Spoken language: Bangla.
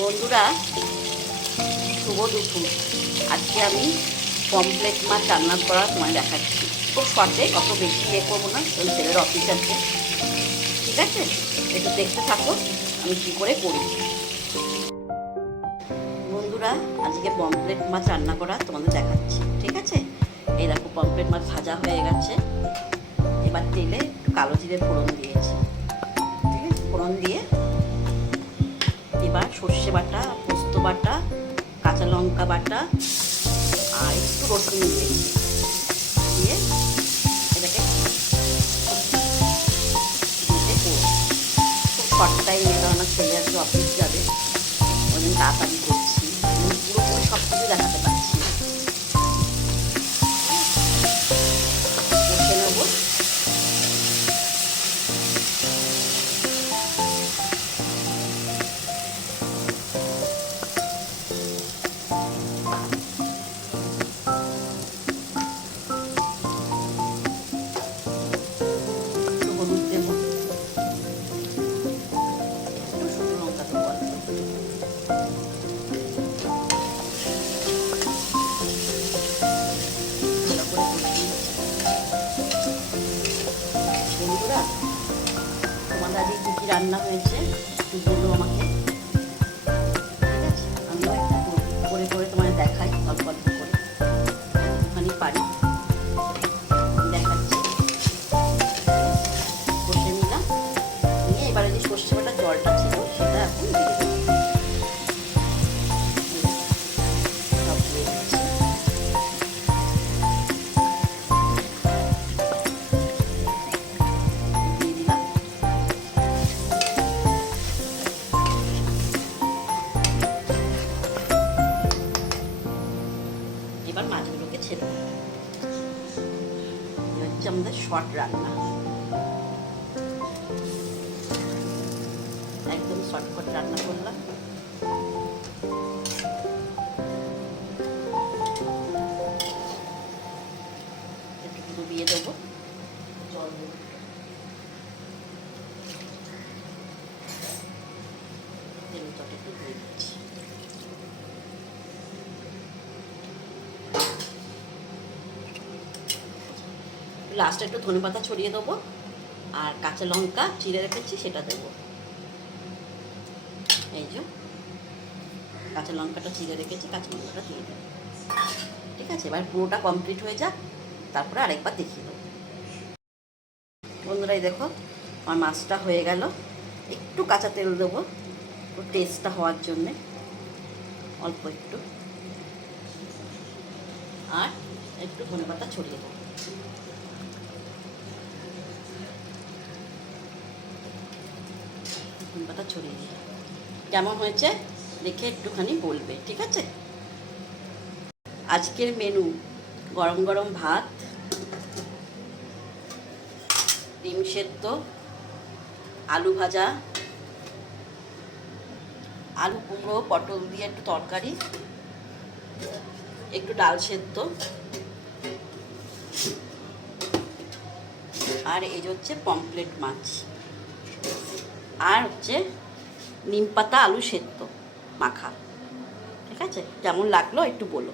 বন্ধুরা, শুভ দুপুর। আজকে আমি পমফ্রেট মাছ রান্না করার সময় দেখাচ্ছি। খুব শর্টে, অত বেশি করবো না, ওই ছেলের অফিস আছে। ঠিক আছে, একটু দেখতে থাকো আমি কী করে করি। বন্ধুরা, আজকে পমফ্রেট মাছ রান্না করা তোমাদের দেখাচ্ছি। ঠিক আছে, এই দেখো পমফ্রেট মাছ ভাজা হয়ে গেছে। এবার তেলে একটু কালো জিরে ফোড়ন দিয়েছি। ঠিক আছে, ফোড়ন দিয়ে এবার সর্ষে বাটা, পোস্ত বাটা, কাঁচা লঙ্কা বাটা আর একটু রসুন দিয়ে এটাকে খুব শর্ট টাইমে, কারণ ছেলে আজকে অফিস যাবে, ওই জন্য তাড়াতাড়ি করছি। পুরোপুরি সব কিছু দেখাতে পারছি না। কষে নেবো। হলুদ দেবো, একটু শুকনো লঙ্কা দেবো। বন্ধুরা, তোমাদের আজকে কী কী রান্না হয়েছে একটু বলো আমাকে। ঠিক আছে, আমিও একটু করে করে তোমাদের দেখাই, অল্প অল্প করে একটুখানি পারি দেখাচ্ছি। কষে নিলাম, নিয়ে এবারে যে সর্ষে বাটা জলটা ছিল সেটা এখন দিয়ে দেবো। সব দিয়ে দিচ্ছি। দিয়ে দিলাম। এবার মাছগুলোকে ছেড়ে দেবো। হচ্ছে আমাদের শর্ট রান্না, একদম শর্টকাট রান্না করলাম। একটু ডুবিয়ে দেবো, জল দেবো, তেলের জলটা একটু দিয়ে দিচ্ছি। লাস্টে একটু ধনেপাতা ছড়িয়ে দেবো, আর কাঁচা লঙ্কা চিড়ে রেখেছি সেটা দেবো। এই যে কাঁচা লঙ্কাটা চিড়ে রেখেছি, কাঁচা লঙ্কাটা দিয়ে দেবো। ঠিক আছে, এবার পুরোটা কমপ্লিট হয়ে যাক, তারপরে আরেকবার দেখিয়ে দেবো। বন্ধুরা, এই দেখো আমার মাছটা হয়ে গেল। একটু কাঁচা তেল দেবো একটু টেস্টটা হওয়ার জন্যে, অল্প একটু, আর একটু ধনেপাতা ছড়িয়ে দেবো। ধনেপাতা ছড়িয়ে দিই। কেমন হয়েছে দেখে একটুখানি বলবে। ঠিক আছে, আজকের মেনু গরম গরম ভাত, ডিম সেদ্ধ, আলু ভাজা, আলু কুমড়ো পটল দিয়ে একটু তরকারি, একটু ডাল সেদ্ধ, আর এই যে হচ্ছে পমফ্রেট মাছ, আর হচ্ছে নিম পাতা আলু সেদ্ধ মাখা। ঠিক আছে, কেমন লাগলো একটু বলো।